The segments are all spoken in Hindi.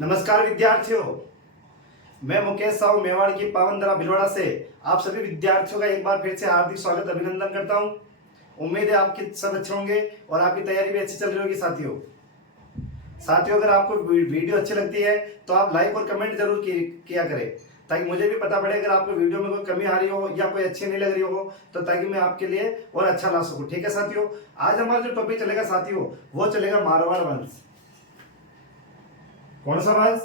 नमस्कार विद्यार्थियों, मैं मुकेश साहू मेवाड़ की पावन धरा भिलवाड़ा से आप सभी विद्यार्थियों का एक बार फिर से हार्दिक स्वागत अभिनंदन करता हूं। उम्मीद है आपके सब अच्छे होंगे और आपकी तैयारी भी अच्छी चल रही होगी। साथियों अगर आपको वीडियो अच्छी लगती है तो आप लाइक और कमेंट जरूर किया करें, ताकि मुझे भी पता पड़े अगर आपको वीडियो में कोई कमी आ रही हो या कोई अच्छी नहीं लग रही हो, तो ताकि मैं आपके लिए और अच्छा ला सकूं। ठीक है साथियों, आज हमारा जो टॉपिक चलेगा साथियों वो चलेगा मारवाड़ वंश। कौन सा वंश?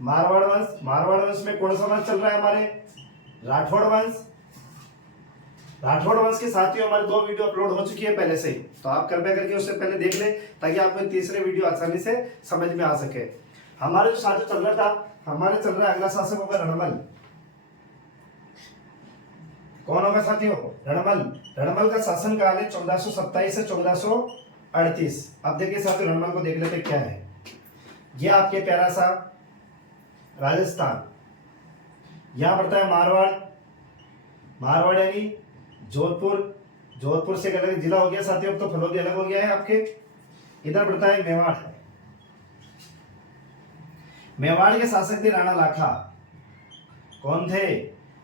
मारवाड़ वंश। मारवाड़ वंश में कौन सा वंश चल रहा है? हमारे राठौड़ वंश। राठौड़ वंश के साथियों हमारे 2 वीडियो अपलोड हो चुकी है पहले से ही, तो आप कृपया करके उससे पहले देख लें ताकि आपको तीसरे वीडियो आसानी से समझ में आ सके। हमारे जो शासन चल रहा था, हमारे चल रहा है अगला शासक होगा रणमल। कौन होगा साथियों? रणमल। रणमल का शासन काल है 1427 से 1438। अब देखिए साथियों, रणमल को देख लेते क्या है। ये आपके प्यारा सा राजस्थान, यहां पड़ता है मारवाड़। मारवाड़ यानी जोधपुर। जोधपुर से एक अलग जिला हो गया साथियों, अब तो फलोदी अलग हो गया है आपके। इधर पड़ता है मेवाड़। मेवाड़ के शासक थे राणा लाखा। कौन थे?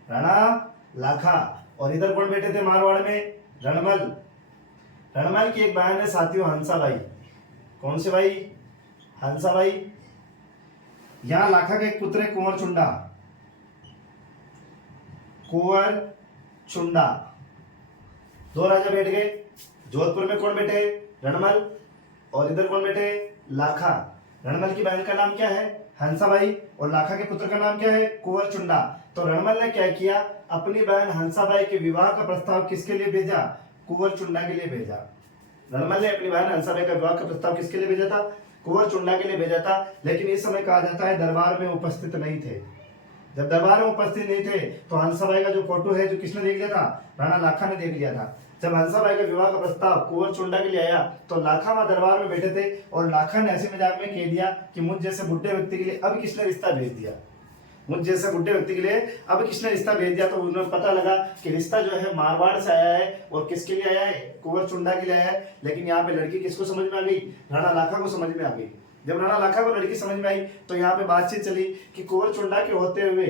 राणा लाखा। और इधर कौन बैठे थे मारवाड़ में? रणमल। रणमल की एक बहन है साथियों हंसाबाई। कौन से भाई? हंसाबाई। यहां लाखा का एक पुत्र है कुंवर चुंडा। कुंवर चुंडा। 2 राजा बैठ गए। जोधपुर में कौन बैठे? रणमल। और इधर कौन बैठे? लाखा। रणमल की बहन का नाम क्या है? हंसाबाई। और लाखा के पुत्र का नाम क्या है? कुंवर चुंडा। तो रणमल ने क्या किया? अपनी बहन हंसाबाई के विवाह का प्रस्ताव किसके लिए भेजा? कुंवर चुंडा के लिए भेजा। रणमल ने अपनी बहन हंसाबाई का विवाह का प्रस्ताव किसके लिए भेजा था? कुंवर चुंडा के लिए भेजा था। लेकिन इस समय कहा जाता है दरबार में उपस्थित नहीं थे। जब दरबार में उपस्थित नहीं थे तो हंसाबाई का जो फोटो है जो किसने देख लिया था? राणा लाखा ने देख लिया था। जब हंसाबाई का विवाह का प्रस्ताव कुंवर चुंडा के लिए आया तो लाखा वहां दरबार में बैठे थे और लाखा ने ऐसे मजाक में कह दिया कि मुझ जैसे बुढ़े व्यक्ति के लिए अब किसने रिश्ता भेज दिया। मुझ जैसे बुढ़े व्यक्ति के लिए अब किसने रिश्ता भेज दिया। तो उन्हें पता लगा कि रिश्ता जो है मारवाड़ से आया है और किसके लिए आया है? कुंवर चुंडा के लिए आया है। लेकिन यहाँ पे लड़की किसको समझ में आ गई? राणा लाखा को समझ में आ गई। जब राणा लाखा को लड़की समझ में आई तो यहाँ पे बातचीत चली कि कुंवर चुंडा के होते हुए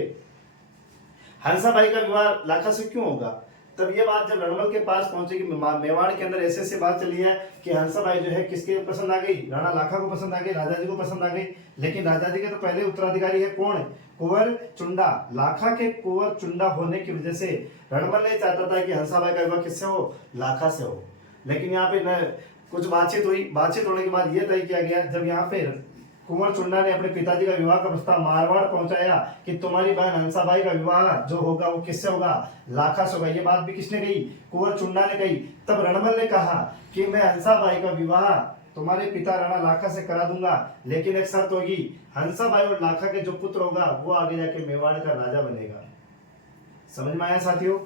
हंसाबाई का विवाह लाखा से क्यों होगा। तब ये बात जब रणमल के पास पहुंची कि मेवाड़ के अंदर ऐसे ऐसे बात चली है कि हंसाबाई जो है किसके पसंद आ गई? राणा लाखा को पसंद आ गई, राजा जी को पसंद आ गई। लेकिन राजा जी के तो पहले उत्तराधिकारी है कौन? कुंवर चुंडा। लाखा के कुंवर चुंडा होने की वजह से रणमल ने चाहता था कि हंसाबाई का विवाह किससे हो? लाखा से हो। लेकिन यहाँ पे न कुछ बातचीत हुई। बातचीत होने के बाद यह तय किया गया, जब यहाँ पे कुंवर चुंडा ने अपने पिताजी का विवाह का प्रस्ताव मारवाड़ पहुंचाया कि तुम्हारी बहन हंसाबाई का विवाह जो होगा वो किससे होगा? लाखा से होगा। ये बात भी किसने कही? कुंवर चुंडा ने कही। तब रणमल ने कहा कि मैं हंसाबाई का विवाह तुम्हारे पिता राणा लाखा से करा दूंगा, लेकिन एक शर्त होगी, हंसाबाई और लाखा के जो पुत्र होगा वो आगे जाके मेवाड़ का राजा बनेगा। समझ में आया साथियों?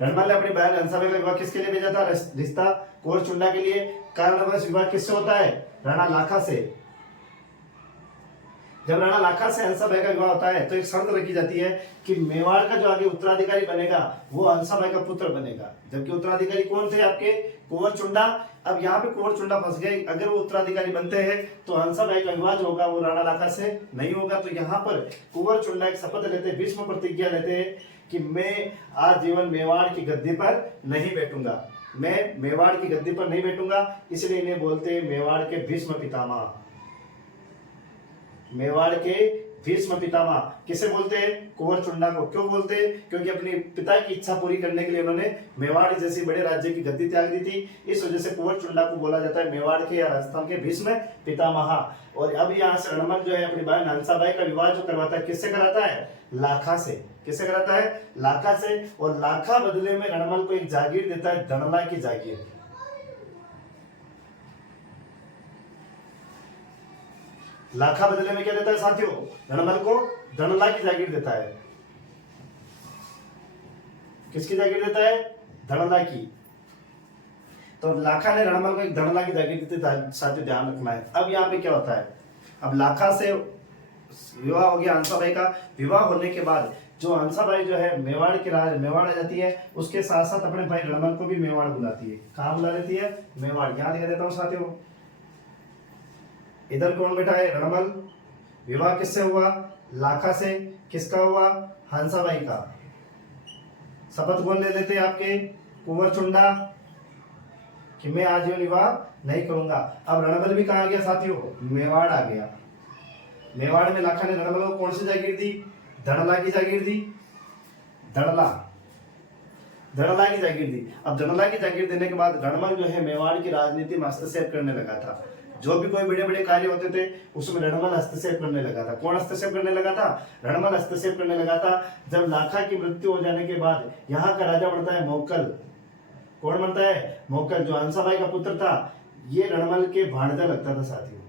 रणमल ने अपनी बहन हंसाबाई का विवाह किसके लिए भेजा था? रिश्ता कुंवर चुंडा के लिए। कारण विवाह किससे होता है? राणा लाखा से। जब राणा लाखा से हंसाबाई का विवाह होता है तो एक शर्त रखी जाती है कि मेवाड़ का जो आगे उत्तराधिकारी बनेगा वो हंसाबाई का पुत्र बनेगा। जबकि उत्तराधिकारी कौन थे आपके? कुंवर चुंडा। अब यहाँ पे कुंवर चुंडा फंस गए। अगर वो उत्तराधिकारी बनते हैं तो हंसाबाई का विवाह जो होगा वो राणा लाखा से नहीं होगा। तो यहाँ पर कुंवर चुंडा एक शपथ लेते, भीष्म प्रतिज्ञा लेते हैं कि मैं आजीवन मेवाड़ की गद्दी पर नहीं बैठूंगा। मैं मेवाड़ की गद्दी पर नहीं बैठूंगा। इसलिए इन्हें बोलते हैं मेवाड़ के भीष्म पितामह। मेवाड़ के भीष्म पितामह किसे बोलते हैं? कुंवर चुंडा को। क्यों बोलते हैं? क्योंकि अपने पिता की इच्छा पूरी करने के लिए उन्होंने मेवाड़ जैसी बड़े राज्य की गद्दी त्याग दी थी। इस वजह से कुंवर चुंडा को बोला जाता है मेवाड़ के या राजस्थान के भीष्म पितामह। और अब यहाँ से रणमल जो है अपनी बहन हंसाबाई का विवाह जो करवाता है किससे कराता है? लाखा से। किससे कराता है? लाखा से। और लाखा बदले में रणमल को एक जागीर देता है, धनला की जागीर। लाखा बदले में क्या देता है साथियों? रणमल को धनला की जागीर देता है। किसकी जागीर देता है? धनला की। तो लाखा ने रणमल को एक धनला की जागीर दी थी साथियों, ध्यान रखना है। अब यहाँ पे क्या होता है? अब लाखा से विवाह हो गया हंसाबाई का। विवाह होने के बाद जो हंसाबाई जो है मेवाड़ के मेवाड़ आ जाती है, उसके साथ साथ अपने भाई रणमल को भी मेवाड़ बुलाती है। कहाँ बुला लेती है? मेवाड़। यहाँ दिखा देता हूँ साथियों, इधर कौन बैठा है? रणमल। विवाह किससे हुआ? लाखा से। किसका हुआ? हंसाबाई का। शपथ कौन ले लेते आपके? कुंवर चुंडा, कि मैं आजीवन विवाह नहीं करूंगा। अब रणबल भी कहाँ गया साथियों? मेवाड़ आ गया। मेवाड़ में लाखा ने रणबल को कौन सी जागीर दी? धड़ला की जागीर दी। धड़ला की जागीर दी। अब धड़ला की जागीर देने के बाद रणबल जो है मेवाड़ की राजनीति में हस्तक्षेप करने लगा था। जो भी कोई बड़े बड़े कार्य होते थे उसमें रणबल हस्तक्षेप करने लगा था। कौन हस्तक्षेप करने लगा था? रणबल हस्तक्षेप करने लगा था। जब लाखा की मृत्यु हो जाने के बाद यहाँ का राजा बनता है मोक्कल। कौन बनता है? मोक्कल, जो हंसाबाई का पुत्र था। ये रणबल के भांजा लगता था साथियों।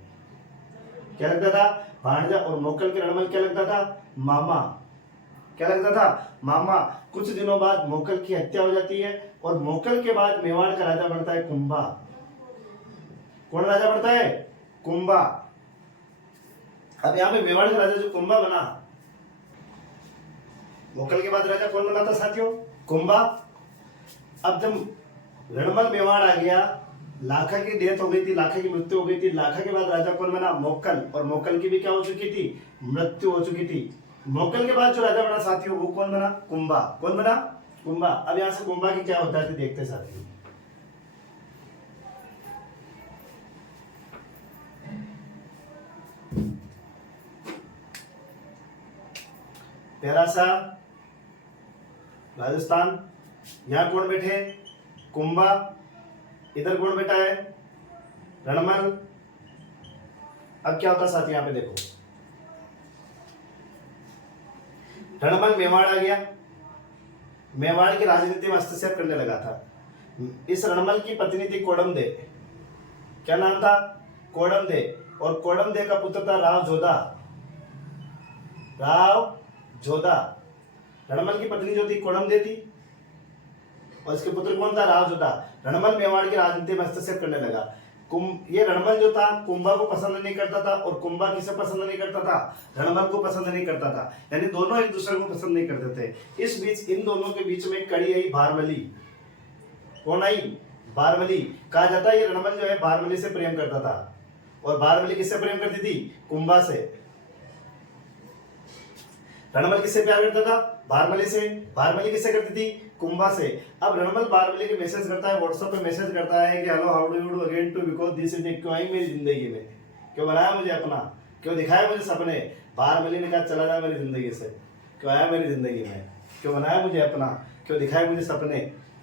क्या लगता था? भांजा। और मोक्कल के रणबल क्या लगता था? मामा। क्या लगता था? मामा। कुछ दिनों बाद मोक्कल की हत्या हो जाती है और मोक्कल के बाद मेवाड़ का राजा बनता है कुंभा। कौन राजा बनता है? कुंभा। अब यहाँ पे मेवाड़ का राजा जो कुंभा बना, मोक्कल के बाद राजा कौन बना था साथियों? कुंभा। अब जब रणबल मेवाड़ आ गया, लाखा की डेथ हो गई थी, लाखा की मृत्यु हो गई थी। लाखा के बाद राजा कौन बना? मोक्कल। और मोक्कल की भी क्या हो चुकी थी? मृत्यु हो चुकी थी। मोक्कल के बाद जो राजा बना साथियों वो कौन बना? कुंभा। कौन बना? कुंभा। अब यहां से कुंभा की क्या होता है देखते साथियों। पेरासा, राजस्थान। यहां कौन बैठे? कुंभा। इधर कौन बैठा है? रणमल। अब क्या होता साथी, यहां पे देखो, रणमल मेवाड़ आ गया, मेवाड़ की राजनीति में हस्तक्षेप करने लगा था। इस रणमल की पत्नी थी कोडमदे। क्या नाम था? कोडमदे। और कोडमदे का पुत्र था राव जोधा। राव जोधा। रणमल की पत्नी जो थी कोडमदे थी और इसके पुत्र कौन था? राव जोधा। रणमल मेवाड़ की राजनीति में हस्तक्षेप करने लगा। ये रणमल जो था कुंभा को पसंद नहीं करता था और कुंभा किसे पसंद नहीं करता था? रणमल को पसंद नहीं करता था। यानी दोनों एक दूसरे को पसंद नहीं करते थे। इस बीच इन दोनों के बीच में कड़ी आई बारमली। कौन आई? बारमली। कहा जाता है ये रणमल जो है बारमली से प्रेम करता था और बारमली किससे प्रेम करती थी? कुंभा से। रणमल किससे प्यार करता था? बारमली से। बारमली किससे करती थी? कुंभा से। अब रणमल बारमली के मैसेज करता है, व्हाट्सएप पे मैसेज करता है कि hello how do you do again to because this is क्यों आई मेरी जिंदगी में, क्यों बनाया मुझे अपना, क्यों दिखाया मुझे सपने। बारमली ने कहा चला जा मेरी जिंदगी से, क्यों आया मेरी जिंदगी में, क्यों बनाया मुझे अपना, क्यों दिखाया मुझे सपने।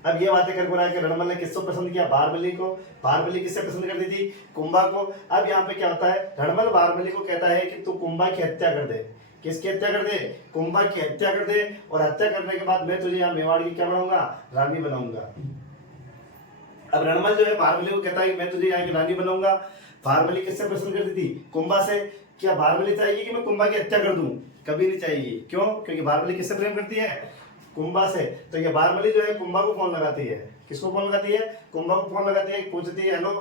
अब ये बातें कर रहा है कि रणमल ने किसको पसंद किया? बारमली को। बारमली किससे पसंद करती थी? कुंभा को। अब यहाँ पे क्या होता है, रणमल बारमली को कहता है कि तू कुंभा की हत्या कर दे। किसकी हत्या कर दे? कुंभा की हत्या कर दे। और हत्या करने के बाद मैं तुझे यहाँ मेवाड़ की क्या बनाऊंगा? रानी बनाऊंगा। अब रणमल जो है बारमली को कहता है कि मैं तुझे यहाँ की रानी बनाऊंगा। बारमली किससे पसंद करती थी? कुंभा से। क्या बारमली चाहिए कि मैं कुंभा की हत्या कर दूं? कभी नहीं चाहिए। क्यों? क्योंकि बारमली किससे प्रेम करती है? कुंभा से। तो ये बारमली जो है कुंभा को फोन लगाती है। किसको फोन लगाती है? कुंभा को फोन लगाती है, पूछती है हेलो।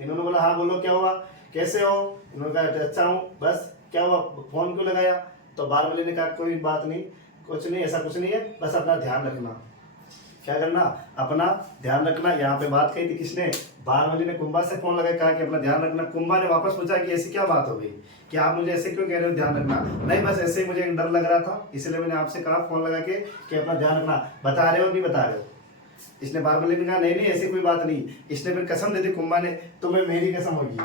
इन्होंने बोला हाँ बोलो क्या हुआ, कैसे हो? इन्होंने कहा अच्छा हूँ। बस क्या हुआ, फोन क्यों लगाया? तो बारमली ने कहा कोई बात नहीं, कुछ नहीं, ऐसा कुछ नहीं है, बस अपना ध्यान रखना। क्या करना? अपना ध्यान रखना। यहाँ पे बात कही थी किसने? बारमली ने कुंभा से फोन लगाया, कहा कि अपना ध्यान रखना। कुंभा ने वापस पूछा कि ऐसी क्या बात हो गई कि आप मुझे ऐसे क्यों कह रहे हो ध्यान रखना? नहीं बस ऐसे ही मुझे एक डर लग रहा था, इसलिए मैंने आपसे कहा फोन लगा के कि अपना ध्यान रखना। बता रहे हो नहीं बता रहे हो? इसने बारमली ने कहा नहीं नहीं ऐसी कोई बात नहीं। इसने फिर कसम दे दी कुंभा ने, तुम्हें मेरी कसम होगी,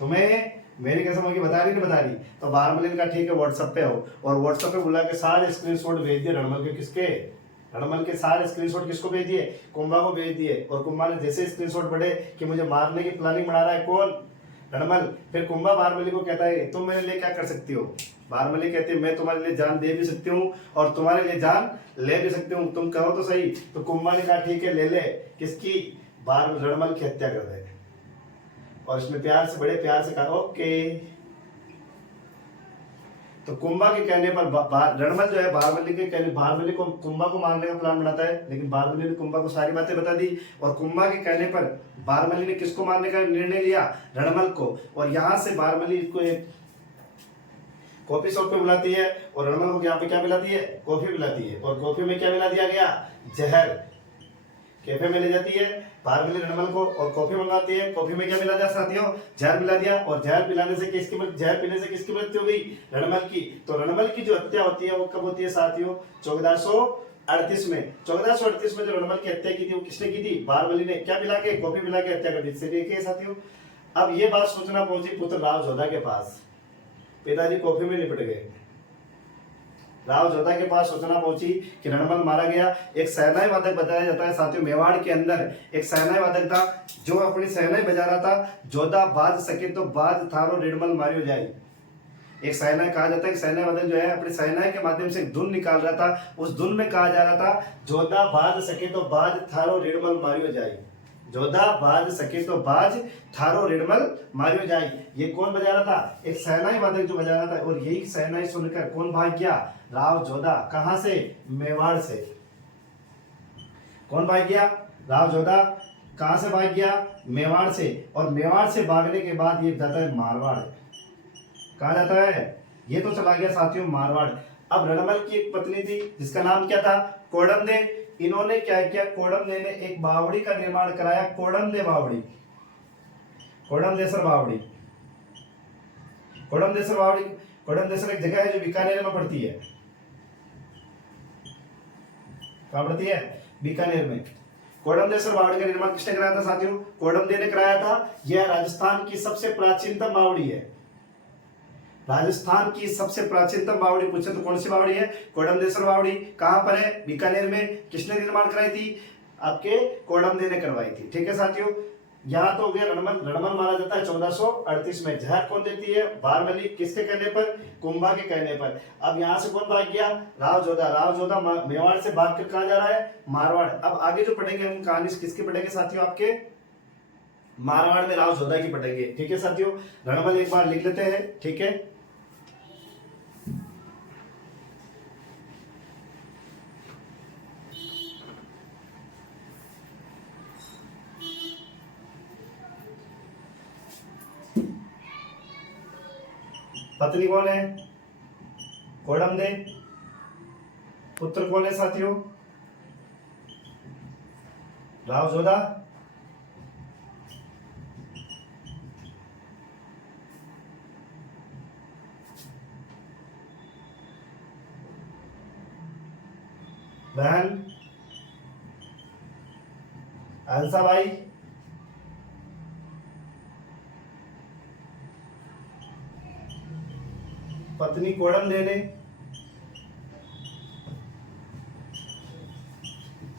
तुम्हें मेरी कसम होगी, बता रही नहीं बता रही? तो बारमली ने कहा ठीक है व्हाट्सएप पे हो। और व्हाट्सएप पे बुला के सारे स्क्रीनशॉट भेज दिए रणमल के। किसके? रणमल के सारे स्क्रीनशॉट किसको भेज दिए? कुंभा को भेज दिए। और कुंभा ने जैसे स्क्रीनशॉट बढ़े कि मुझे मारने की प्लानिंग बना रहा है कौन? रणमल। फिर कुंभा बारमली को कहता है तुम मेरे लिए क्या कर सकती हो? बारमली कहती है मैं तुम्हारे लिए जान दे भी सकती हूँ और तुम्हारे लिए जान ले भी सकती हूँ, तुम कहो तो सही। तो कुंभा ने कहा ठीक है ले ले। किसकी? रणमल की हत्या कर दे। और इसमें प्यार से, बड़े प्यार से कहा ओके। तो कुंभा के कहने पर रणमल जो है बारमली के कहने, बारमली को कुंभा को मारने का प्लान बनाता है, लेकिन बारमली ने कुंभा को सारी बातें बता दी। और कुंभा के कहने पर बारमली ने किसको मारने का निर्णय लिया? रणमल को। और यहाँ से बारमली इसको एक कॉफी शॉप पे बुलाती है और रणमल को यहाँ पे क्या मिलाती है? कॉफी मिलाती है। और कॉफी में क्या मिला दिया गया? जहर। कैफे में ले जाती है, बाहर मिली रणमल को और कॉफी मंगाती है। कॉफी में क्या मिला दिया साथियों? जहर मिला दिया, और जहर पिलाने से किसकी जहर पीने से किसकी मृत्यु हो गई? रणमल की। तो रणमल की जो हत्या होती है वो कब होती है साथियों? 1438 में। 1438 में जो रणमल की हत्या की थी वो किसने की थी? बारबली ने। क्या पिला के? कॉफी पिला के हत्या कर दी। देखिए साथियों, अब ये बात सूचना पहुंची पुत्र राव जोधा के पास। पिताजी कॉफी में निपट गए। राव जोधा के पास सूचना पहुंची कि रणमल मारा गया। एक शहनाई वादक बताया जाता है साथियों, मेवाड़ के अंदर एक शहनाई वादक था जो अपनी शहनाई बजा रहा था। जोधा बाज सके तो बाज थारो रणमल मारियो जाए। एक शहनाई कहा जाता है कि शहनाई वादक जो है अपनी शहनाई के माध्यम से एक धुन निकाल रहा था। उस धुन में कहा जा रहा था जोधा बाज सके तो बाज थारो रणमल मारियो जाए। जोधा बाज सके तो बाज थारो रणमल मारियो जाए। ये कौन बजा रहा था? एक शहनाई वादक जो बजा रहा था। और यही शहनाई सुनकर कौन भाग गया? राव जोधा। कहां से? मेवाड़ से। कौन भाग गया? राव जोधा। कहां से भाग गया? मेवाड़ से। और मेवाड़ से भागने के बाद ये जाता है मारवाड़। कहा जाता है? ये तो चला गया साथियों मारवाड़। अब रणमल की एक पत्नी थी जिसका नाम क्या था? कोडमदे। इन्होंने क्या किया? कोडमदे ने एक बावड़ी का निर्माण कराया, कोडमदे बावड़ी, कोडमदेसर बावड़ी। कोडमदेसर बावड़ी, कोडमदेसर एक जगह है जो बीकानेर में पड़ती है। कहां पड़ती है? बीकानेर में। कोडमदेसर बावड़ी का निर्माण किसने कराया था साथियों? कोडमदे ने कराया था। यह राजस्थान की सबसे प्राचीनतम बावड़ी है। राजस्थान की सबसे प्राचीनतम बावड़ी पूछे तो कौन सी बावड़ी है? कोडमदेसर बावड़ी। कहां पर है? बीकानेर में। किसने निर्माण कराई थी? आपके कोडमदे ने करवाई थी। ठीक है साथियों, यहाँ तो हो गया रणमल। रणमल मारा जाता है 1438 में। जहर कौन देती है? बारबली। किसके कहने पर? कुंभा के कहने पर। अब यहाँ से कौन भाग गया? राव जोधा। राव जोधा मेवाड़ से भाग कर कहा जा रहा है? मारवाड़। अब आगे जो पढ़ेंगे हम कहानी किसकी पढ़ेंगे साथियों? आपके मारवाड़ में राव जोधा की पढ़ेंगे। ठीक है साथियों, रणमल एक बार लिख लेते हैं। ठीक है, पत्नी कौन है? कोडमदे। पुत्र कौन है साथियों? राव जोधा। बहन हंसाबाई। पत्नी कोडमदे ने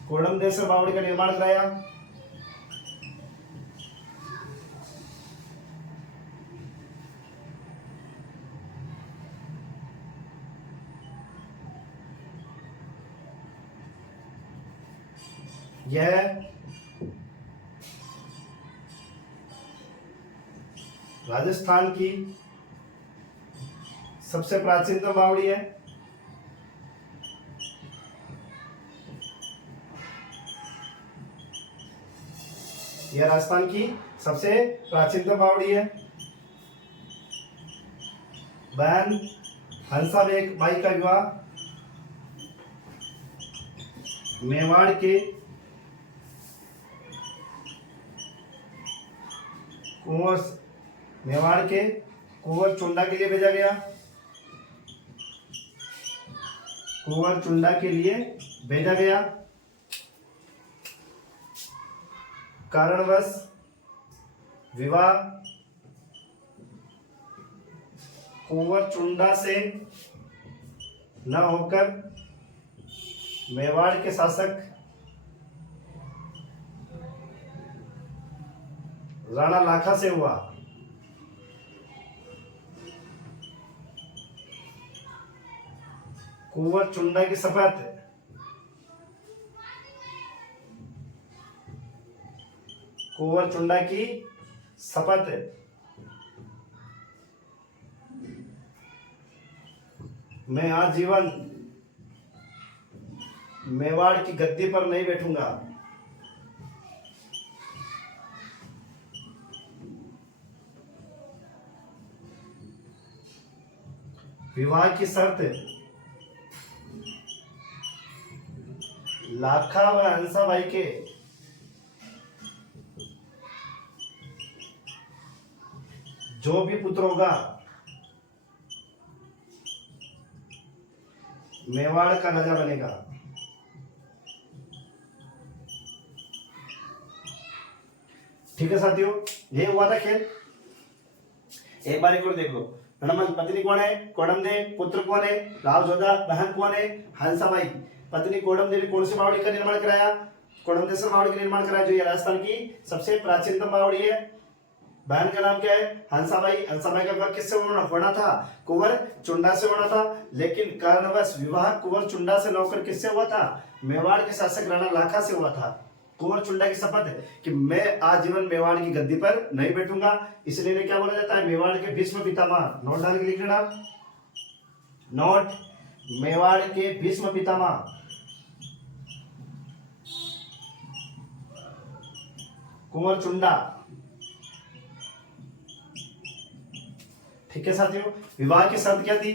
कोडमदेसर बावड़ी का निर्माण कराया। यह राजस्थान की सबसे प्राचीनतम बावड़ी है। यह राजस्थान की सबसे प्राचीनतम बावड़ी है। बहन हंसाबाई का विवाह मेवाड़ के कुंवर चुंडा के लिए भेजा गया। कुंवर चुंडा के लिए भेजा गया। कारणवश विवाह कुंवर चुंडा से न होकर मेवाड़ के शासक राणा लाखा से हुआ। कुंवर चुंडा की शपथ कुंवर चुंडा की शपथ मैं आजीवन मेवाड़ की गद्दी पर नहीं बैठूंगा। विवाह की शर्त लाखा व हंसाबाई के जो भी पुत्र होगा मेवाड़ का राजा बनेगा। ठीक है साथियों, ये हुआ था खेल। एक बार एक और देख लो। रणमल पत्नी कौन है? कोडमदेव। पुत्र कौन है? राव जोधा। बहन कौन है? हंसाबाई। पत्नी कोडमदेव कौन सी बावड़ी का निर्माण कराया? कोडमदेश्वर बावड़ी का निर्माण कराया, जो ये राजस्थान की सबसे प्राचीनतम बावड़ी है। बहन का नाम क्या है? हंसाबाई। हंसाबाई का विवाह किससे होना था? कुंवर चुंडा से होना था। लेकिन कारणवश विवाह कुंवर चुंडा से नौकर किससे हुआ था? मेवाड़ के शासक राणा लाखा से हुआ था। कुंवर चुंडा की शपथ है कि मैं आजीवन मेवाड़ की गद्दी पर नहीं बैठूंगा, इसलिए क्या बोला जाता है? मेवाड़ के भीष्म पितामह। नोट डाल के लिख लेना, नोट। मेवाड़ के भीष्म पितामह कुंवर चुंडा। ठीक है साथियों, विवाह की शर्त क्या थी?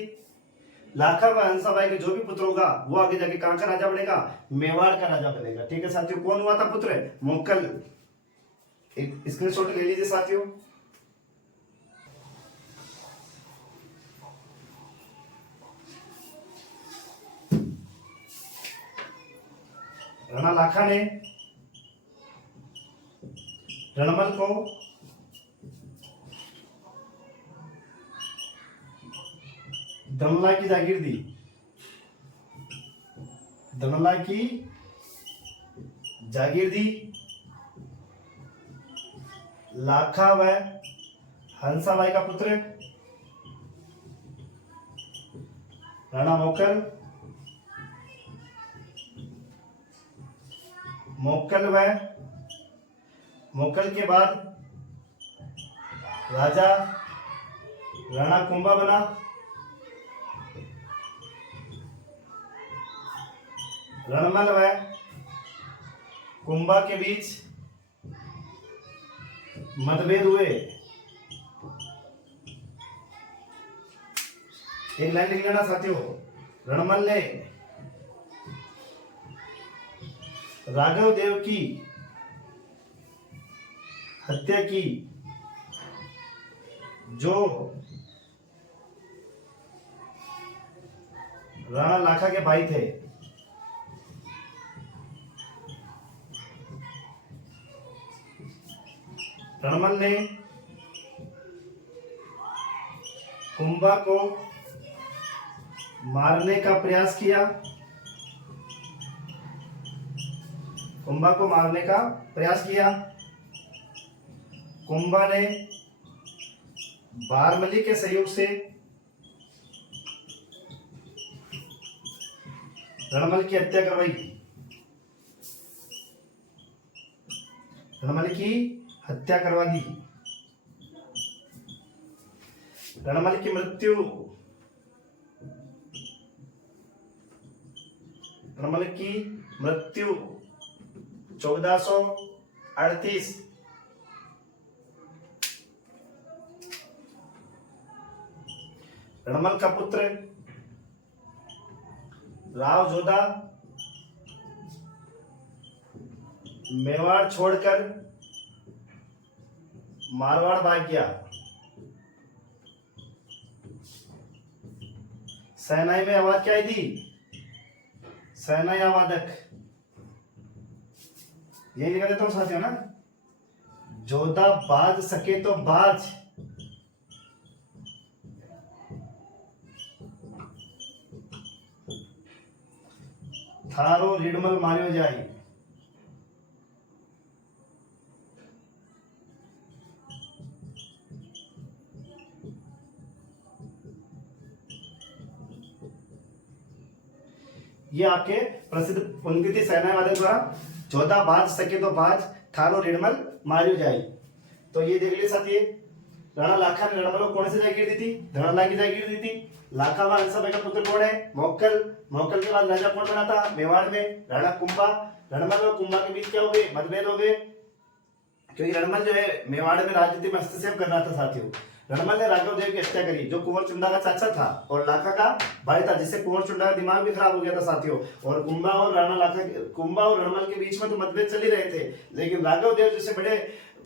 लाखा व हंसाबाई के जो भी पुत्र होगा वो आगे जाके कहां का राजा बनेगा? मेवाड़ का राजा बनेगा। ठीक है साथियों, कौन हुआ था पुत्र? मोक्कल। एक स्क्रीनशॉट ले लीजिए साथियों। राणा लाखा ने रणमल को दमला की जागीर दी। दमला की जागीर दी। लाखा व हंसाबाई का पुत्र राणा मोक्कल। मोक्कल के बाद राजा राणा कुंभा बना। रणमल व कुंभा के बीच मतभेद हुए। एक लाइन लिख लेना साथियों। रणमल ने राघव देव की हत्या की, जो राणा लाखा के भाई थे। रणमल ने कुंभा को मारने का प्रयास किया। कुंभा को मारने का प्रयास किया। कुंभा ने बारमली के सहयोग से रणमल की हत्या करवाई। रणमल की हत्या करवा दी। रणमल की मृत्यु 1438। रणमल का पुत्र राव जोधा मेवाड़ छोड़कर मारवाड़ भाग गया। सेनाई में आवाज क्या आई थी? सेनाई आवादक। ये लिखा देता हूं साथियों ना, जोधा बाज सके तो बाज। थारो रिडमल मारियो जाए। ये आपके प्रसिद्ध पंक्ति थी सेना वाले द्वारा। जोधा बाज सके तो बाज, थारो रिडमल मारियो जाए। तो ये देख लीजिए साथी, राणा लाखा ने रणमल को कौन सी जागीर दी थी? धनला की जागीर दी थी। लाखा व हंसाबाई का पुत्र कौन है? मोक्कल। मोक्कल के बाद राजा कौन बना था मेवाड़ में? राणा कुंभा। रणमल और कुंभा के बीच क्या हो गए? मतभेद हो गए, क्योंकि रणमल जो है मेवाड़ में राजनीति में हस्तक्षेप कर रहा था साथियों। रणमल ने राघव देव की हत्या करी, जो कुंवर चुंडा का चाचा था और लाखा का भाई था, जिससे कुंवर चुंडा का दिमाग भी खराब हो गया था साथियों। और कुंभा और रणमल के बीच में तो मतभेद चल ही रहे थे, लेकिन राघव देव जैसे बड़े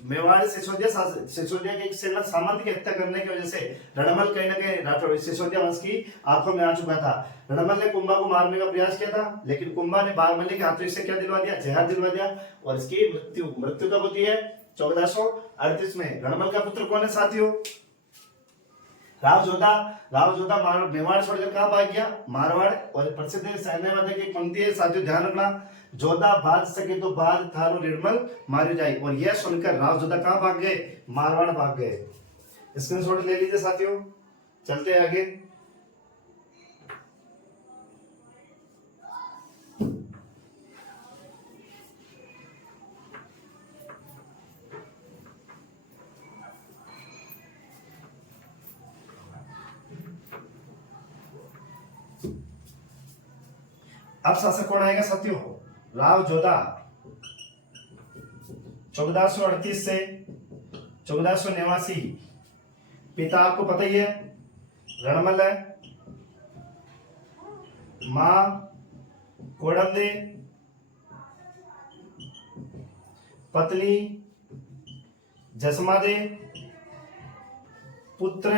मेवाड़ सिसोदिया के एक सेना सामंत की हत्या करने की वजह से रणमल कहीं ना कहीं राठौर सिसोदिया वंश की आंखों में आ चुका था। रणमल ने कुंभा को मारने का प्रयास किया था, लेकिन कुंभा ने बागमल्ली के हाथों से क्या दिलवा दिया, जहर दिलवा दिया और इसकी मृत्यु कब होती है, 1438 में। रणमल का पुत्र कौन है साथियों, राव जोधा मेवाड़ छोड़कर कहां भाग गया, मारवाड़। और प्रसिद्ध सैन्यवादी की पंक्ति है साथियों, ध्यान रखना, जोधा भाग सके तो बाज थारो निर्मल मारे जाए। और यह सुनकर राव जोधा कहां भाग गए, मारवाड़ भाग गए। स्क्रीनशॉट ले लीजिए साथियों, चलते हैं आगे। अब शासक कौन आएगा साथियों, राव जोधा 1438 से 1489। पिता आपको पता ही है, रणमल है, मां कोडमदे, पत्नी जसमादे, पुत्र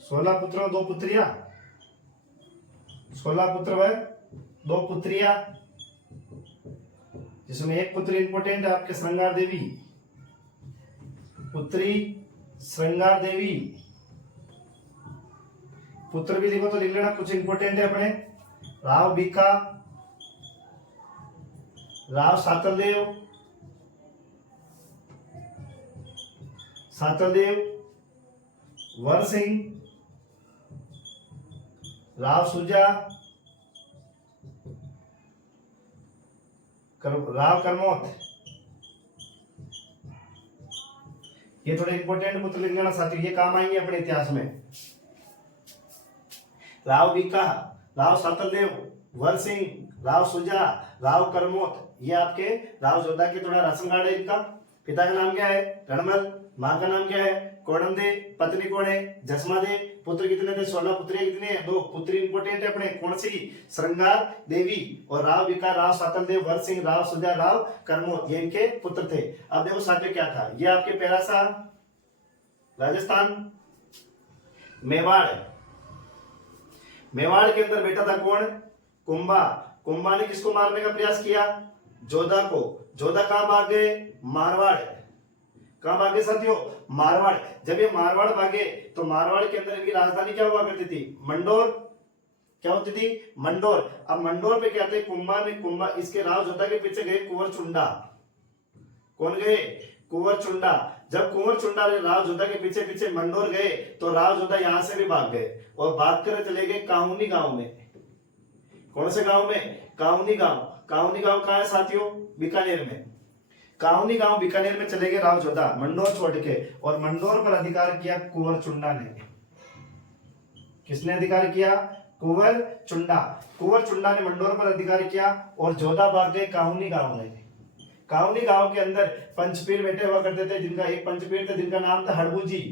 सोलह पुत्र 2 पुत्रियां, 16 पुत्र व 2 पुत्रियां, जिसमें एक पुत्री इंपोर्टेंट है आपके श्रृंगार देवी, पुत्री श्रृंगार देवी। पुत्र भी देखो तो लिख लेना, कुछ इंपोर्टेंट है अपने, राव बीका, राव सातलदेव, वर सिंह, राव सुजा, राव करमोत। ये थोड़े इंपोर्टेंट पुत्र लिख लेना साथियों, ये काम आएंगे अपने इतिहास में। राव बीका, राव सातलदेव, वर सिंह, राव सुजा, राव करमोत, ये आपके राव जोधा के थोड़ा राशन कार्ड है इनका। पिता का नाम क्या है, रणमल, मां का नाम क्या है, कोडमदे, पत्नी कौन है, जसमादे, पुत्र कितने थे, 16 पुत्रियां कितनी है, 2 पुत्री इंपोर्टेंट है अपने, कौन सी, श्रृंगार देवी। और राव विकार, राव सातलदेव, वर सिंह, राव सुजा, राव करमोत, ये इनके पुत्र थे। अब देखो साथियों क्या था, ये आपके पैरासा राजस्थान, मेवाड़ के अंदर बैठा था कौन, कुंभा ने किसको मारने का प्रयास किया, जोधा को। जोधा कहां भाग गए, मारवाड़। कहां भागे साथियों, मारवाड़। जब ये मारवाड़ भागे तो मारवाड़ के अंदर इनकी राजधानी क्या हुआ करती थी, मंडोर। क्या होती थी, मंडोर। अब मंडोर पे क्या थे, कुंभा इसके राव जोधा के पीछे गए कुंवर चुंडा। कौन गए, कुंवर चुंडा। जब कुंवर चुंडा ने राव जोधा के पीछे पीछे मंडोर गए तो राव जोधा यहां से भी भाग गए और भाग कर चले गए काहुनी गांव में। कौन से गांव में, काहुनी गांव। काहुनी गांव कहां है साथियों, बीकानेर में। काहुनी गांव बीकानेर में चले गए राव जोधा मंडोर छोड़ के, और मंडोर पर अधिकार किया कुंवर चुंडा ने। किसने अधिकार किया, कुंवर चुंडा ने मंडोर पर अधिकार किया और जोधा भाग गए काहुनी गांव में। काहुनी गांव के अंदर पंचपीर बैठे हुआ करते थे, जिनका एक पंचपीर थे जिनका नाम था हड़बूजी।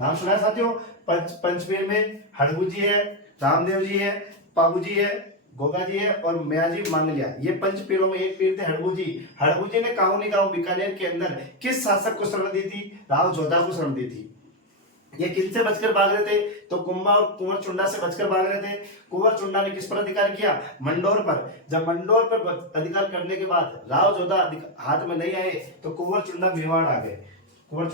नाम सुना है साथियों, पंचपीर में हड़बूजी है, रामदेव जी है, पाबूजी है, गोगा जी है और मयाजी मांगलिया। ये पंच पीरों में एक पीर थे हड़बूजी ने काहुनी गांव बीकानेर के अंदर किस शासक को शरण दी थी, राव जोधा को शरण दी थी। ये किनसे बचकर भाग रहे थे, तो कुंभा और कुंवर चुंडा से बचकर भाग रहे थे। कुंवर चुंडा ने किस पर अधिकार किया, मंडोर पर। जब मंडोर पर अधिकार करने के बाद राव जोधा हाथ में नहीं आए तो कुंवर चुंडा मेवाड़ आ गए। कुंवर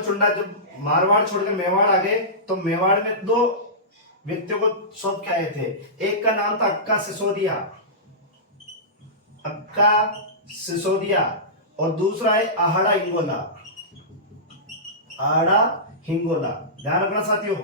चुंडा जब मारवाड़ छोड़कर मेवाड़ आ गए तो मेवाड़ में 2 व्यक्तियों को सौंप के आए थे। एक का नाम था अक्का सिसोदिया और दूसरा है आहड़ा हिंगोला। ध्यान रखना साथियों,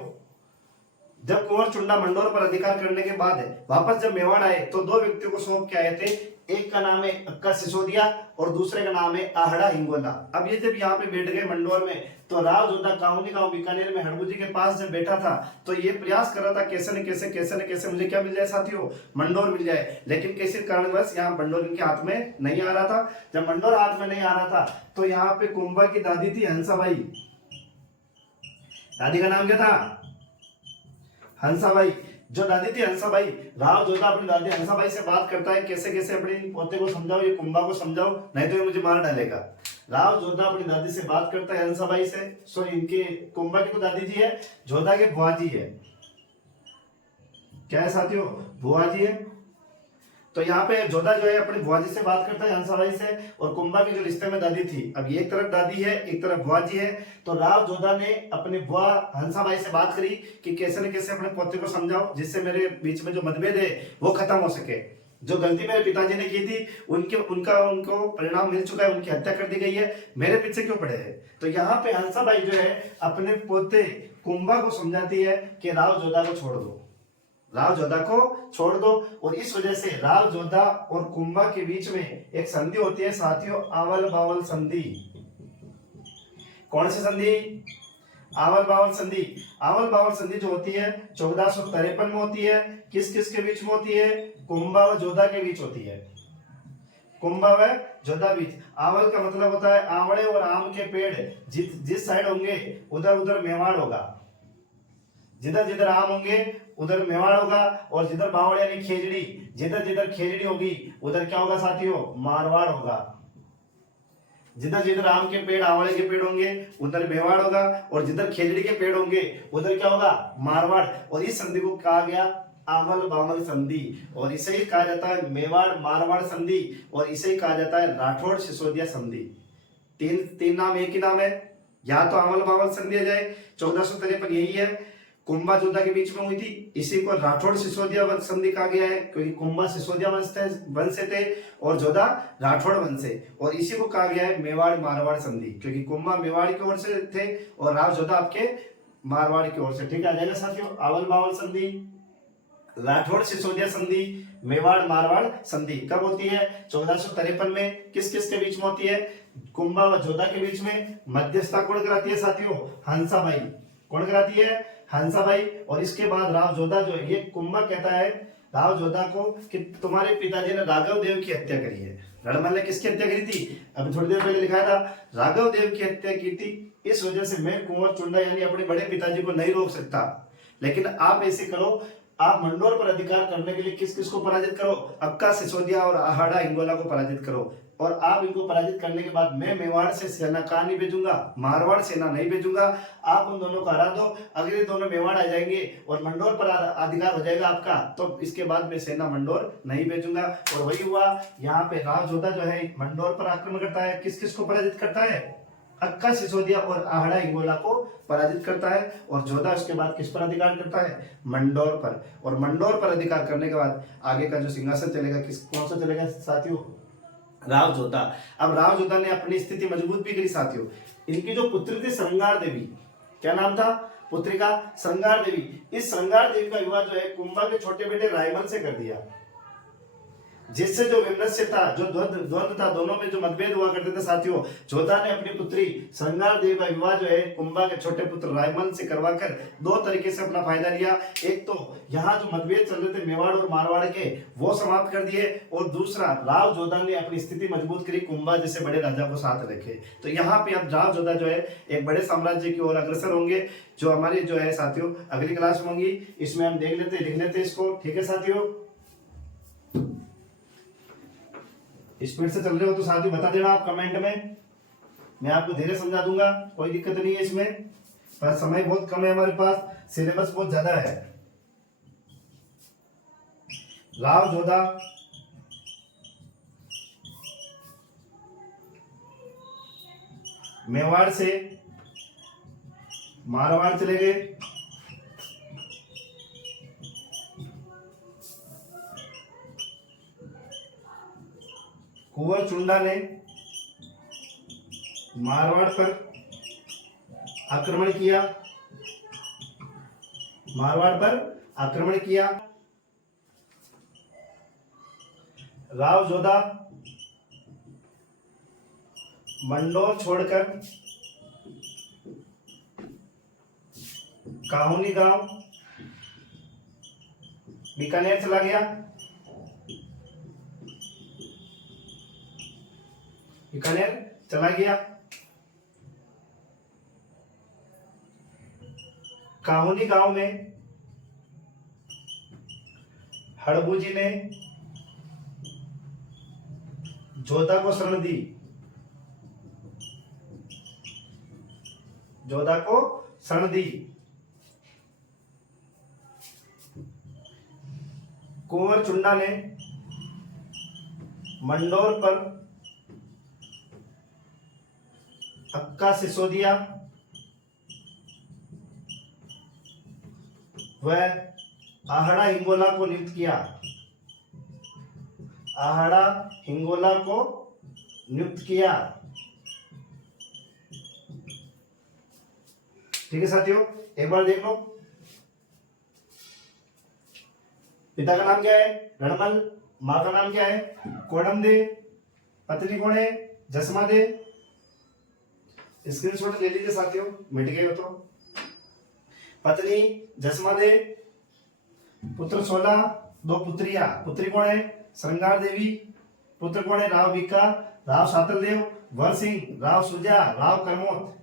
जब कुंवर चुंडा मंडोर पर अधिकार करने के बाद वापस जब मेवाड़ आए तो 2 व्यक्तियों को सौंप के आए थे। एक का नाम है अक्का सिसोदिया और दूसरे का नाम है आहड़ा हिंगोला। अब ये जब यहाँ पे बैठ गए मंडोर में तो राव जोधा काहुनी गांव बीकानेर में हड़बूजी के पास जब बैठा था तो ये प्रयास कर रहा था कैसे न कैसे मुझे क्या मिल जाए साथियों, मंडोर मिल जाए। लेकिन किसी कारणवश यहाँ मंडोर इनके हाथ में नहीं आ रहा था। जब मंडोर हाथ में नहीं आ रहा था तो यहाँ पे कुंभा की दादी थी हंसाबाई। दादी का नाम क्या था, हंसाबाई। जो दादी थी हंसाबाई, राव जोधा अपनी दादी हंसाबाई से बात करता है, कैसे कैसे अपने पोते को समझाओ, ये कुंभा को समझाओ, नहीं तो ये मुझे मार डालेगा। राव जोधा अपनी दादी से बात करता है हंसाबाई से। सो इनके कुंभा की तो दादी जी है, जोधा के बुआ जी है। क्या है साथियों? बुआ जी है। तो यहाँ पे जोधा जो है अपनी बुआ जी से बात करता है हंसाबाई से, और कुंभा की जो रिश्ते में दादी थी, अब ये एक तरफ दादी है, एक तरफ बुआ जी है। तो राव जोधा ने अपनी बुआ हंसाबाई से बात करी कि कैसे न कैसे अपने पोते को समझाओ, जिससे मेरे बीच में जो मतभेद है वो खत्म हो सके। जो गलती मेरे पिताजी ने की थी उनको परिणाम मिल चुका है, उनकी हत्या कर दी गई है, मेरे पीछे क्यों पड़े हैं? तो यहाँ पे हंसाबाई जो है अपने पोते कुंभा को समझाती है कि राव जोधा को छोड़ दो, राव जोधा को छोड़ दो। और इस वजह से राव जोधा और कुंभा के बीच में एक संधि होती है साथियों, आवल बावल संधि। कौन सी संधि? आवल बावल संधि। आवल बावल संधि जो होती है 1453 में होती है। किस किस के बीच में होती है? कुंभा व जोधा के बीच होती है। कुंभा व जोधा बीच। आवल का मतलब होता है आंवले और आम के पेड़ जिस साइड होंगे उधर उधर मेवाड़ होगा, जिधर जिधर आम होंगे उधर मेवाड़ होगा, और जिधर बावड़ यानी खेजड़ी, जिधर जिधर खेजड़ी होगी उधर क्या होगा साथियों? मारवाड़ होगा। जिधर जिधर आम के पेड़ आंवले के पेड़ होंगे उधर मेवाड़ होगा, और जिधर खेजड़ी के पेड़ होंगे उधर क्या होगा? मारवाड़। और इस संधि को कहा गया आवल बावल संधि, और इसे ही कहा जाता है मेवाड़ मारवाड़ संधि, और इसे ही कहा जाता है राठौड़ सिसोदिया संधि। तीन नाम एक ही नाम है, या तो आवल बावल संधि आ जाए। 1453 यही है, कुंभा जोधा के बीच में हुई थी, इसी को राठौड़ सिसोदिया संधि कहा गया है, क्योंकि कुंभा सिसोदिया वंश से थे और जोधा राठौड़ वंश से। और इसी को कहा गया है मेवाड़ मारवाड़ संधि, क्योंकि कुंभा मेवाड़ की ओर से थे और राव जोधा आपके मारवाड़ की ओर से। ठीक है, आ जाएगा साथियों। आवल बावल संधि, राठौड़ सिसोदिया संधि, मेवाड़ मारवाड़ संधि कब होती है? 1453 में। किस किस के बीच में होती है? कुंभा व जोधा के बीच में। मध्यस्थता कौन कराती है साथियों? हंसाबाई। कौन कराती है? हंसाबाई। और इसके बाद राव जोधा जो है, ये कुंभा कहता है राव जोधा को कि तुम्हारे पिताजी ने राघव देव की हत्या करी है। रणमल ने किसकी हत्या करी थी? अभी थोड़ी देर पहले लिखा था, राघव देव की हत्या की थी। इस वजह से मैं कुंवर चुंडा यानी अपने बड़े पिताजी को नहीं रोक सकता, लेकिन आप ऐसे करो, आप मंडोर पर अधिकार करने के लिए किस किस को पराजित करो? अक्का, सिसोदिया और आहाड़ा हिंगोला को पराजित करो। और आप इनको पराजित करने के बाद मैं मेवाड़ से सेना कहाँ नहीं भेजूंगा? मारवाड़ सेना नहीं भेजूंगा। आप उन दोनों को हरा दो, अगर ये दोनों मेवाड़ आ जाएंगे और मंडोर पर अधिकार हो जाएगा आपका, तो इसके बाद मैं सेना मंडोर नहीं भेजूंगा। और वही हुआ, यहाँ पे राव जोधा जो है मंडोर पर आक्रमण करता है। किस किस को पराजित करता है? अक्का, सिसोदिया और आहाड़ा हिंगोला को पराजित करता है। और जोधा उसके बाद किस पर अधिकार करता है? मंडोर पर। और मंडोर पर अधिकार करने के बाद आगे का जो सिंहासन चलेगा कौन सा चलेगा साथियों? राव जोधा। अब राव जोधा ने अपनी स्थिति मजबूत भी करी साथियों। इनकी जो पुत्री थी श्रृंगार देवी, क्या नाम था पुत्री का? श्रृंगार देवी। इस श्रृंगार देवी का विवाह जो है कुंभा के छोटे बेटे रायमल से कर दिया, जिससे जो विमनस्य था, जो द्वंद्व था, दोनों में जो मतभेद हुआ करते थे साथियों, जोधा ने अपनी पुत्री श्रृंगार देवी का विवाह जो है कुंभा के छोटे पुत्र रायमल से करवाकर दो तरीके से अपना फायदा लिया। एक तो यहाँ जो मतभेद चल रहे थे मेवाड़ और मारवाड़ के, वो समाप्त कर दिए, और दूसरा राव जोधा ने अपनी स्थिति मजबूत करी, कुंभा जैसे बड़े राजा को साथ रखे। तो यहाँ पे अब राव जोधा जो है एक बड़े साम्राज्य की ओर अग्रसर होंगे, जो हमारी जो है साथियों अगली क्लास में होंगी। इसमें हम देख लेते, लिख लेते इसको। ठीक है साथियों, स्पीड से चल रहे हो तो साथ ही बता देना आप कमेंट में, मैं आपको धीरे समझा दूंगा, कोई दिक्कत नहीं है इसमें। पर समय बहुत कम है हमारे पास, सिलेबस बहुत ज्यादा है। राव जोधा मेवाड़ से मारवाड़ चले गए, कुंवर चुंडा ने मारवाड़ पर आक्रमण किया, मारवाड़ पर आक्रमण किया। राव जोधा मंडोर छोड़कर काहुनी गांव बीकानेर चला गया, बीकानेर चला गया। काहुनी गांव में हड़बू जी ने जोधा को शरण दी, जोधा को शरण दी। कुंवर चुन्ना ने मंडोर पर अक्का सिसोदिया व आहड़ा हिंगोला को नियुक्त किया, आहड़ा हिंगोला को नियुक्त किया। ठीक है साथियों, एक बार देख लो। पिता का नाम क्या है? रणमल। माँ का नाम क्या है? कोडमदे। पत्नी कौन है? जसमादे। स्क्रीनशॉट ले लीजिए साथियों, मिट गए हो तो। पत्नी जसमादे, पुत्र 16, 2 पुत्रियां। पुत्री कौन है? श्रृंगार देवी। पुत्र कौन है? राव बीका, राव सातलदेव, वर सिंह, राव सुजा, राव करमोत।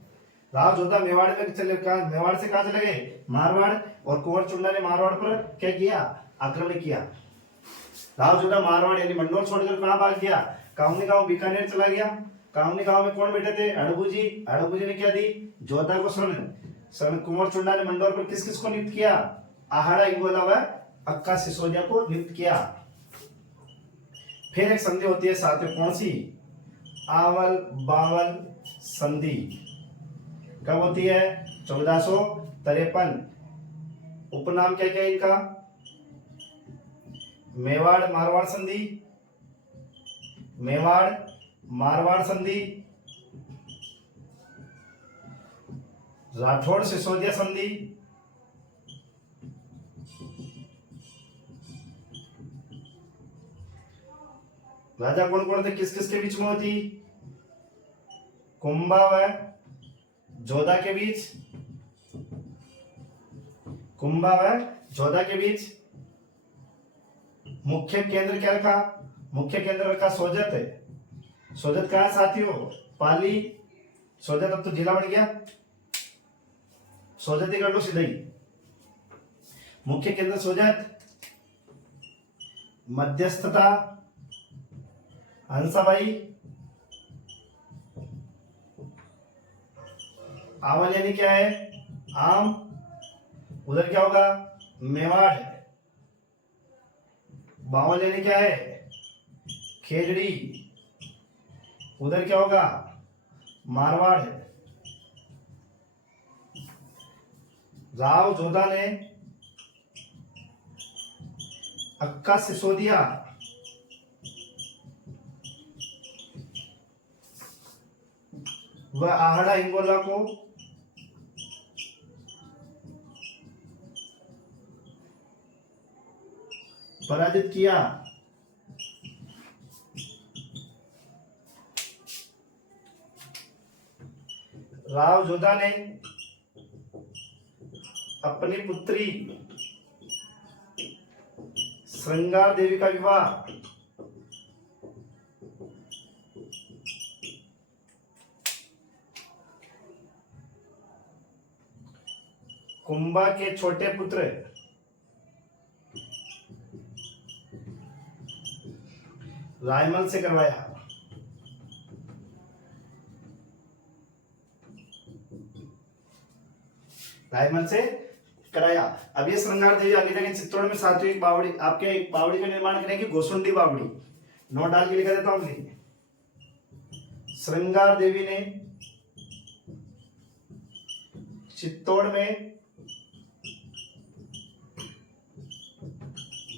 राव जोधा मेवाड़ में चले, मेवाड़ से कहां चले गए? मारवाड़। और कुंवर चुन्ना ने मारवाड़ पर क्या किया? आक्रमण किया। राव जोधा मारवाड़ यानी मंडोर छोड़कर कहां भाग गया? काउनी गांव बीकानेर चला गया। काउनी गांव में कौन बैठे थे? हड़बू जी। हड़बू जी ने क्या दी? जोधा को शरण। कुंवर चुन्ना ने मंडोर पर किस किस को नियुक्त किया? आहड़ा हिंगोला व अक्का सिसोदिया को नियुक्त किया। फिर एक संधि होती है साथियों, कौन सी? आवल बावल संधि। कब होती है? 1453। उपनाम क्या क्या इनका? मेवाड़ मारवाड़ संधि, मेवाड़ मारवाड़ संधि, राठौड़ सिसोदिया संधि, राजा कौन कौन थे? किस किस के बीच में होती? कुंभा व जोधा के बीच, कुंभा व जोधा के बीच। मुख्य केंद्र क्या रखा? मुख्य केंद्र रखा सोजत है। सोजत कहाँ है साथियों? पाली। सोजत अब तो जिला बन गया, सोजत ही कर लो सीधा ही। मुख्य केंद्र सोजत। मध्यस्थता हंसाबाई। आवल यानी क्या है? आम। उधर क्या होगा? मेवाड़। बावल यानी क्या है? खेजड़ी। उधर क्या होगा? मारवाड़। राव जोधा ने अक्का सिसोदिया व आहड़ा हिंगोला को पराजित किया। राव जोधा ने अपनी पुत्री श्रृंगार देवी का विवाह कुंभा के छोटे पुत्र रायमल से करवाया। रायमल से कराया। अब ये श्रृंगार देवी आगे जाके चित्तौड़ में साथियों एक बावड़ी, आपके एक बावड़ी का निर्माण करेगी, गोसुंडी बावड़ी। नोट डाल के लिखा देता हूं। श्रृंगार देवी ने चित्तौड़ में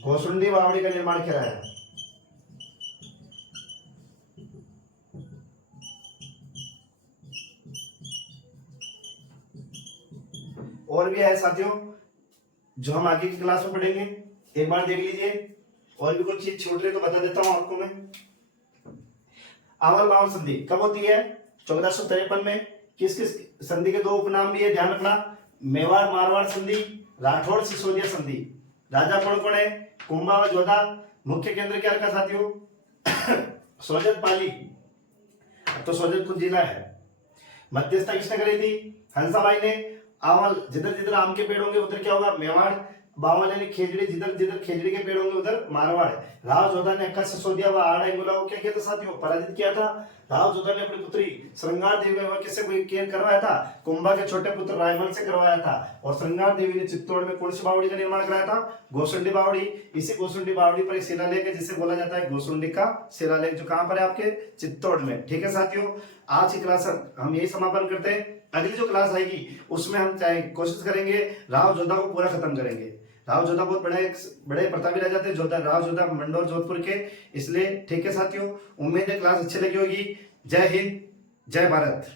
गोसुंडी बावड़ी का निर्माण कराया। और भी है साथियों जो हम आगे की क्लास में पढ़ेंगे, एक बार देख लीजिए। और भी कुछ चीज छूट रही तो बता देता हूं आपको मैं। आवल बावल संधि कब होती है? 1453 में। किस किस संधि के 2 उपनाम भी है, ध्यान रखना। मेवाड़ मारवाड़ संधि, राठौड़ सिसोदिया संधि। राजा कौन कौन है? कुंभा व जोधा। मुख्य केंद्र क्या रखा साथियों? सोजत पाली। अब तो सोजत कुछ जिला है। मध्यस्थता किसने करी थी? हंसाबाई ने। आवल जिधर जिधर आम के पेड़ होंगे उधर क्या होगा? मेवाड़। बावले ने खेजड़ी, जिधर जिधर खेजड़ी के पेड़ होंगे उधर मारवाड़ है। राव जोधा ने अक्का से सो दिया, वह आड़ अंगुला को क्या किया था साथियों, पराजित किया था। राव जोधा ने अपनी पुत्री श्रृंगार देवी का किससे केयर करवाया था, कुंभा के छोटे पुत्र रायमल से करवाया था। और श्रृंगार देवी ने चित्तौड़ में कौन सी बावड़ी का निर्माण कराया था, गोसुंडी बावड़ी। इसी गोसुंडी बावड़ी पर एक शिलालेख है जिसे बोला जाता है गोसुंडी का शिलालेख, जो कहां पर है आपके चित्तौड़ में। ठीक है साथियों, आज की क्लास हम यही समापन करते हैं। अगली जो क्लास आएगी उसमें हम चाहे कोशिश करेंगे राव जोधा को पूरा खत्म करेंगे। राव जोधा बहुत बड़े प्रतापी रह जाते हैं, जोधा राव जोधा मंडौर जोधपुर के, इसलिए ठीक है साथियों, उम्मीद है क्लास अच्छी लगी होगी। जय हिंद, जय भारत।